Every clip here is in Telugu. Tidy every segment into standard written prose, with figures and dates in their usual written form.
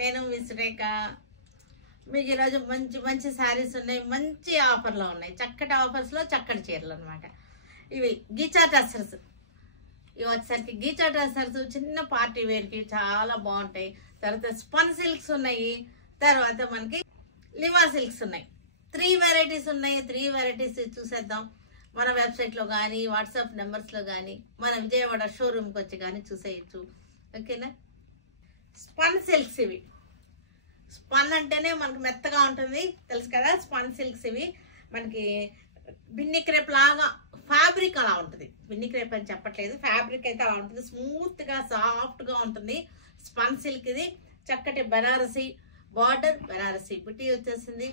నేను విశ్రేఖ. మీకు ఈరోజు మంచి మంచి శారీస్ ఉన్నాయి, మంచి ఆఫర్లో ఉన్నాయి. చక్కటి ఆఫర్స్లో చక్కటి చీరలు అనమాట. ఇవి గీచా టస్సర్స్. ఇవి వచ్చేసరికి గీచా టస్సర్స్ చిన్న పార్టీ వేర్కి చాలా బాగుంటాయి. తర్వాత స్పన్ సిల్క్స్ ఉన్నాయి. తర్వాత మనకి లిమా సిల్క్స్ ఉన్నాయి. 3 వెరైటీస్ ఉన్నాయి. 3 వెరైటీస్ చూసేద్దాం. మన వెబ్సైట్లో కానీ వాట్సాప్ నెంబర్స్లో కానీ మన విజయవాడ షోరూమ్కి వచ్చి కానీ చూసేయచ్చు. ఓకేనా? స్పన్ సిల్క్స్ ఇవి. స్పన్ అంటేనే మనకు మెత్తగా ఉంటుంది, తెలుసు కదా. స్పన్ సిల్క్స్ ఇవి మనకి బిన్ని క్రేప్ లాగా ఫ్యాబ్రిక్ అలా ఉంటుంది. బిన్ని క్రేప్ అని చెప్పట్లేదు, ఫ్యాబ్రిక్ అయితే అలా ఉంటుంది. స్మూత్గా సాఫ్ట్గా ఉంటుంది స్పన్ సిల్క్. ఇది చక్కటి బనారసి బార్డర్, బనారసి బుటీ వచ్చేసింది.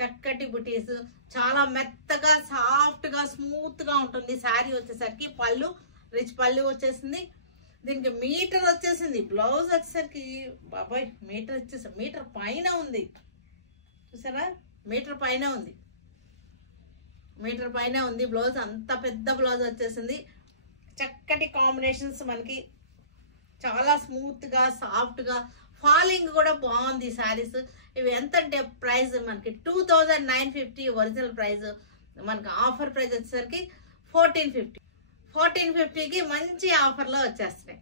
చక్కటి బుటీస్, చాలా మెత్తగా సాఫ్ట్గా స్మూత్గా ఉంటుంది. శారీ వచ్చేసరికి పళ్ళు రిచ్ పళ్ళు వచ్చేసింది. దీనికి మీటర్ వచ్చేసింది. బ్లౌజ్ వచ్చేసరికి బాబాయ్ మీటర్ వచ్చేసి మీటర్ పైన ఉంది, చూసారా? మీటర్ పైన ఉంది, మీటర్ పైన ఉంది బ్లౌజ్. అంత పెద్ద బ్లౌజ్ వచ్చేసింది. చక్కటి కాంబినేషన్స్ మనకి, చాలా స్మూత్గా సాఫ్ట్గా. ఫాలింగ్ కూడా బాగుంది శారీస్. ఇవి ఎంత అంటే ప్రైస్ మనకి 2950 ఒరిజినల్ ప్రైస్. మనకి ఆఫర్ ప్రైస్ వచ్చేసరికి 1450. 1450కి మంచి ఆఫర్లో వచ్చేస్తున్నాయి.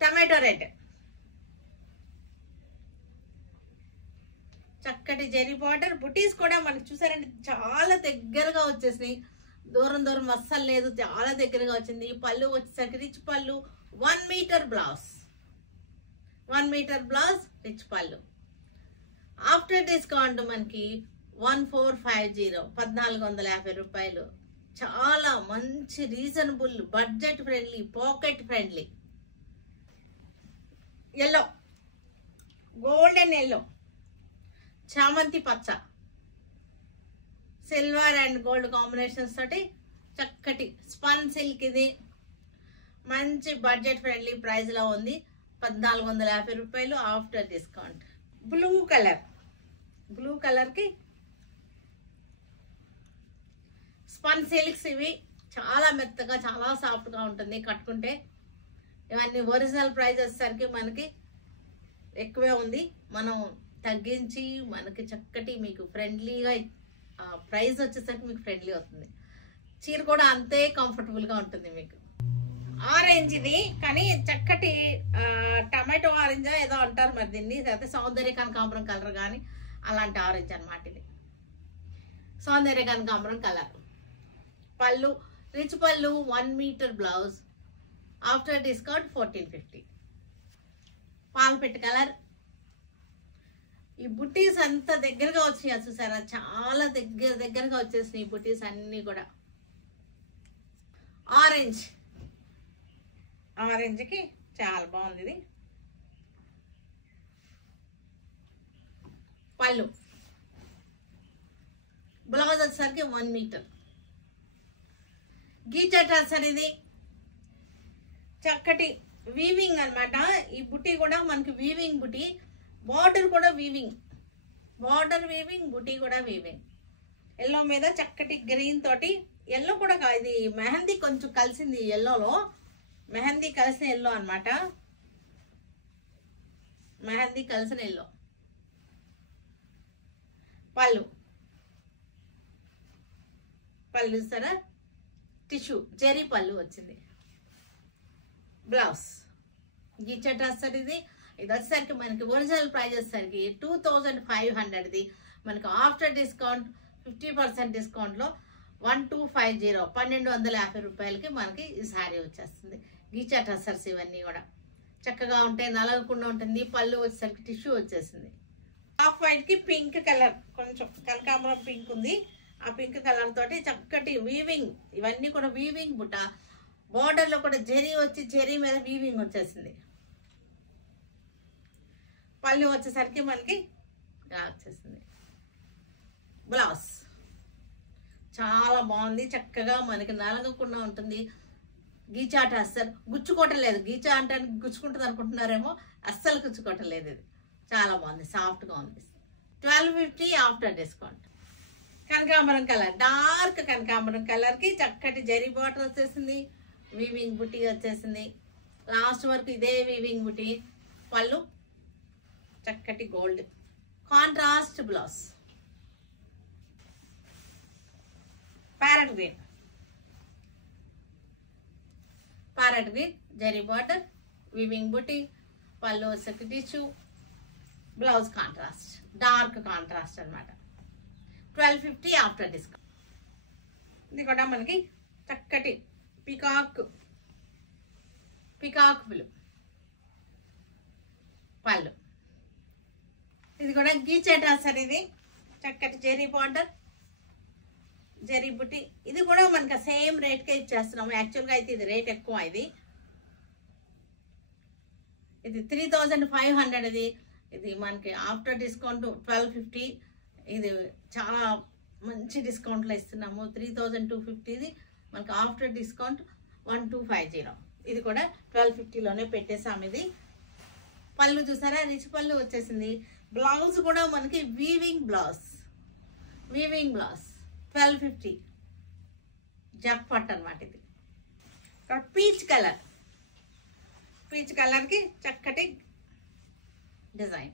టమాటో రెడ్, చక్కటి జెరీ బార్డర్. బుటీస్ కూడా మనకి చూసారంటే చాలా దగ్గరగా వచ్చేసినాయి. దూరం దూరం అస్సలు లేదు, చాలా దగ్గరగా వచ్చింది. పళ్ళు వచ్చేసరికి రిచ్ పళ్ళు. 1 meter blouse, 1 meter blouse, rich పళ్ళు. ఆఫ్టర్ డిస్కౌంట్ మనకి 1450, 1450 రూపాయలు. చాలా మంచి reasonable, budget friendly, pocket friendly. Yellow, golden yellow, చామంతి పచ్చ, సిల్వర్ అండ్ గోల్డ్ కాంబినేషన్స్ తోటి చక్కటి స్పన్ సిల్క్. ఇది మంచి బడ్జెట్ ఫ్రెండ్లీ ప్రైస్ లో ఉంది. 1450 రూపాయలు after discount. Blue colour, blue colour కి స్పన్ సిల్క్స్. ఇవి చాలా మెత్తగా చాలా సాఫ్ట్ గా ఉంటుంది కట్టుకుంటే. ఇవన్నీ ఒరిజినల్ ప్రైస్ వచ్చేసరికి మనకి ఎక్కువే ఉంది. మనం తగ్గించి మనకి చక్కటి మీకు ఫ్రెండ్లీగా ప్రైస్ వచ్చేసరికి మీకు ఫ్రెండ్లీ అవుతుంది. చీర కూడా అంతే కంఫర్టబుల్ గా ఉంటుంది మీకు. ఆరెంజ్ ఇది, కానీ చక్కటి టమాటో ఆరెంజ్ ఏదో అంటారు మరి దీన్ని. అయితే సౌందర్య కనకాంబరం కలర్ కానీ అలాంటి ఆరెంజ్ అనమాట ఇది. సౌందర్య కనకాంబరం కలర్. పళ్ళు రిచ్ పళ్ళు, 1 మీటర్ బ్లౌజ్. After discount 1450. పాలపెట్టు కలర్. ఈ బుటీస్ అంత దగ్గరగా వచ్చినాయి చూసారా, చాలా దగ్గరగా వచ్చేసినాయి బుటీస్ అన్ని కూడా. ఆరెంజ్, ఆరెంజ్కి చాలా బాగుంది ఇది. పళ్ళు, బ్లౌజ్ వచ్చేసరికి 1 మీటర్. గీచా టస్సర్ ఇది చక్కటి వీవింగ్ అనమాట. ఈ బుటీ కూడా మనకి వీవింగ్ బుటీ. బార్డర్ కూడా వీవింగ్, బార్డర్ వీవింగ్, బుటీ కూడా వీవింగ్. ఎల్లో మీద చక్కటి గ్రీన్ తోటి. ఎల్లో కూడా ఇది మెహందీ కొంచెం కలిసింది ఎల్లోలో, మెహందీ కలిసిన ఎల్లో అనమాట. మెహందీ కలిసిన ఎల్లో. పళ్ళు, పళ్ళు చూస్తారా, టిష్యూ జెరీ పళ్ళు వచ్చింది. బ్లౌజ్ గీచా టస్సర్ ఇది. ఇది వచ్చేసరికి మనకి ఒరిజినల్ ప్రైస్ వచ్చేసరికి 2500. మనకి ఆఫ్టర్ డిస్కౌంట్ 50% డిస్కౌంట్లో 1250, 1250 రూపాయలకి మనకి ఈ శారీ వచ్చేస్తుంది. గీచా టస్సర్స్ ఇవన్నీ కూడా చక్కగా ఉంటాయి, నలగకుండా ఉంటుంది. పళ్ళు వచ్చేసరికి టిష్యూ వచ్చేసింది. ఆఫ్ వైట్ కి పింక్ కలర్, కొంచెం కనకాంబరం పింక్ ఉంది. ఆ పింక్ కలర్ తోటి చక్కటి వీవింగ్. ఇవన్నీ కూడా వీవింగ్ బుట్ట. బార్డర్ లో కూడా జెరీ వచ్చి జెరీ మీద వీవింగ్ వచ్చేసింది. పళ్ళు వచ్చేసరికి మనకి వచ్చేసింది. బ్లౌజ్ చాలా బాగుంది, చక్కగా మనకి నలగకుండా ఉంటుంది. గీచా టస్సర్, గుచ్చుకోవటం లేదు. గీచా అంటే గుచ్చుకుంటుంది అనుకుంటున్నారేమో, అస్సలు గుచ్చుకోవటం లేదు. ఇది చాలా బాగుంది, సాఫ్ట్ గా ఉంది. 1250 ఆఫ్టర్ డిస్కౌంట్. కనకాంబరం కలర్, డార్క్ కనకాంబరం కలర్ కి చక్కటి జరీ బార్డర్ వచ్చేసింది. వీవింగ్ బుట్టి వచ్చేసింది. లాస్ట్ వరకు ఇదే వీవింగ్ బుటీ. పళ్ళు చక్కటి gold contrast blouse. Parrot green zari border weaving బుటీ. పళ్ళు వచ్చేసరికి tissue, blouse contrast dark contrast అనమాట. 1250 ఆఫ్టర్ డిస్కౌంట్. ఇది కూడా మనకి చక్కటి పికాక్ బ్లూ పళ్ళు. ఇది కూడా గీచేట సార్. ఇది చక్కటి జెరీ బార్డర్, జెరీ బుట్టి. ఇది కూడా మనకి సేమ్ రేట్కే ఇచ్చేస్తున్నాము. యాక్చువల్గా అయితే ఇది రేట్ ఎక్కువ. ఇది 3500. ఇది మనకి ఆఫ్టర్ డిస్కౌంట్ 1250. ఇది చాలా మంచి డిస్కౌంట్లో ఇస్తున్నాము. 3250. ఇది మనకి ఆఫ్టర్ డిస్కౌంట్ 1250. ఇది కూడా 1250లోనే పెట్టేసాము. ఇది పళ్ళు చూసారా, రిచ్ పళ్ళు వచ్చేసింది. బ్లౌజ్ కూడా మనకి వీవింగ్ బ్లౌజ్ 1250 జక్ పట్ అనమాట. ఇది పీచ్ కలర్కి చక్కటి డిజైన్.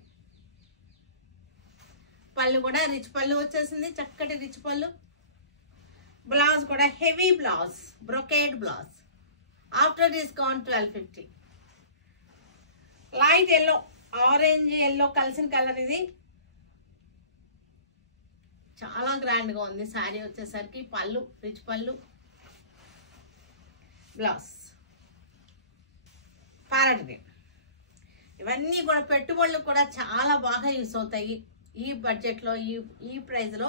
పళ్ళు కూడా రిచ్ పళ్ళు వచ్చేసింది, చక్కటి రిచ్ పళ్ళు. బ్లౌజ్ కూడా heavy blouse, brocade blouse. After discount 1250. Light yellow, orange yellow కలిసిన కలర్. ఇది చాలా గ్రాండ్ గా ఉంది. శారీ వచ్చేసరికి పళ్ళు రిచ్ పళ్ళు, బ్లౌజ్ ప్యారెట్ గ్రీన్. ఇవన్నీ కూడా పెట్టుబడులు కూడా చాలా బాగా యూస్ అవుతాయి. ఈ బడ్జెట్ లో, ఈ ప్రైస్ లో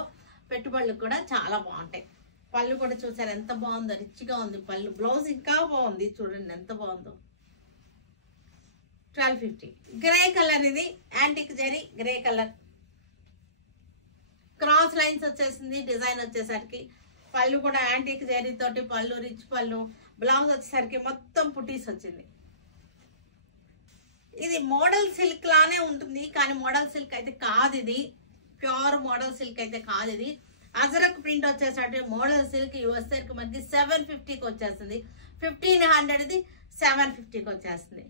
పెట్టుబడులు కూడా చాలా బాగుంటాయి. పళ్ళు కూడా చూసారు ఎంత బాగుందో, రిచ్ గా ఉంది పళ్ళు. బ్లౌజ్ ఇంకా బాగుంది, చూడండి ఎంత బాగుందో. 1250. Grey colour. ఇది antique zari grey colour. Cross lines వచ్చేసింది డిజైన్ వచ్చేసరికి. పళ్ళు కూడా యాంటిక్ జెరీ తోటి పళ్ళు, రిచ్ పళ్ళు. బ్లౌజ్ వచ్చేసరికి మొత్తం పుటీస్ వచ్చింది. ఇది మోడల్ సిల్క్ లానే ఉంటుంది, కానీ మోడల్ సిల్క్ అయితే కాదు. ఇది ప్యూర్ మోడల్ సిల్క్ అయితే కాదు. ఇది అజరక్ ప్రింట్ వచ్చేసరికి మోడల్ సిల్క్ వచ్చేసరికి మనకి 750కి వచ్చేస్తుంది. 1500 ఇది 750కి వచ్చేస్తుంది.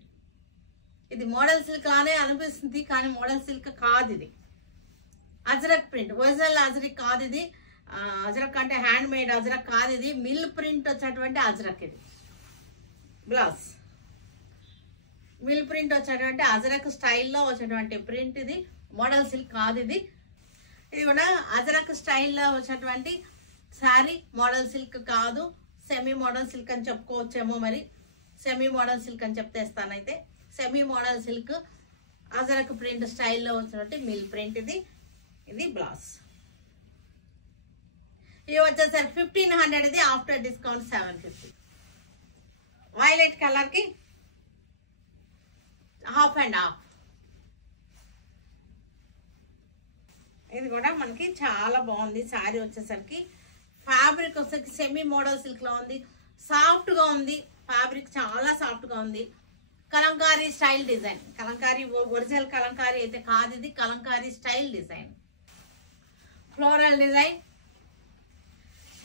ఇది మోడల్ సిల్క్ లానే అనిపిస్తుంది, కానీ మోడల్ సిల్క్ కాదు. ఇది అజరక్ ప్రింట్, ఒరిజినల్ అజరక్ కాదు. ఇది అజరక్ అంటే హ్యాండ్ మేడ్ అజరక్ కాదు. ఇది మిల్ ప్రింట్ వచ్చేటువంటి అజరక్. ఇది బ్లౌజ్ మిల్ ప్రింట్ వచ్చేటువంటి అజరక్ స్టైల్లో వచ్చేటువంటి ప్రింట్. ఇది మోడల్ సిల్క్ కాదు. ఇది కూడా అజరక్ స్టైల్లో వచ్చేటువంటి శారీ. మోడల్ సిల్క్ కాదు, సెమీ మోడల్ సిల్క్ అని చెప్పుకోవచ్చేమో. మరి సెమీ మోడల్ సిల్క్ అని చెప్తేస్తానైతే. Semi modal silk Ajrak print స్టైల్లో వచ్చినట్టు మిల్ ప్రింట్. ఇది బ్లౌజ్. ఇవి వచ్చేసరికి 1500. ఇది ఆఫ్టర్ డిస్కౌంట్ 750. వైలెట్ కలర్ కి హాఫ్ అండ్ హాఫ్. ఇది కూడా మనకి చాలా బాగుంది. శారీ వచ్చేసరికి ఫ్యాబ్రిక్ వచ్చేసరికి సెమీ మోడల్ సిల్క్ లో ఉంది. సాఫ్ట్ గా ఉంది ఫ్యాబ్రిక్, చాలా సాఫ్ట్ గా ఉంది. Kalamkari style design. Kalamkari original Kalamkari అయితే కాదు. ఇది Kalamkari style design, floral design.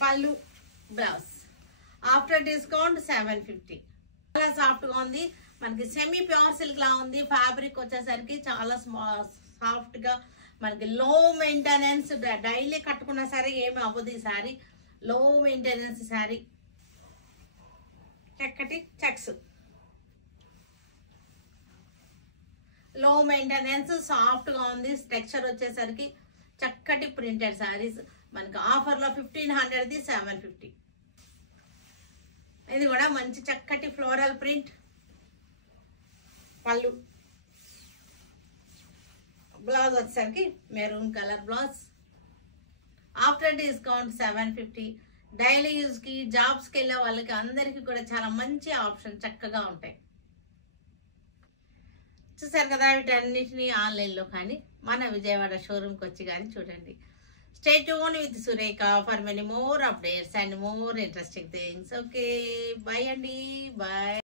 పళ్ళు, బ్లౌజ్. After discount 750. చాలా సాఫ్ట్ గా ఉంది. మనకి సెమీ ప్యూర్ సిల్క్ లా ఉంది. ఫ్యాబ్రిక్ వచ్చేసరికి చాలా సాఫ్ట్ గా, మనకి లో మెయింటెనెన్స్. డైలీ కట్టుకున్నా సరే ఏమి అవ్వదు. ఈ శారీ లో మెయింటెనెన్స్ శారీ. చక్కటి చెక్స్, లో మెయింటెనెన్స్, సాఫ్ట్ గా ఉంది. టెక్స్చర్ వచ్చేసరికి చక్కటి ప్రింటెడ్ శారీస్. మనకి ఆఫర్ లో 1500. ఇది 750. ఇది కూడా మంచి చక్కటి ఫ్లోరల్ ప్రింట్. పళ్ళు, బ్లౌజ్ వచ్చేసరికి maroon colour blouse. After discount 750. Daily use కి, జాబ్స్ కి వెళ్ళే వాళ్ళకి అందరికి కూడా చాలా మంచి ఆప్షన్, చక్కగా ఉంటాయి. చూసారు కదా, వీటన్నిటిని ఆన్లైన్ లో కానీ మన విజయవాడ షోరూమ్ కి వచ్చి కానీ చూడండి. Stay tune with Surekha for many more updates and more interesting things. Okay, bye అండి, బాయ్.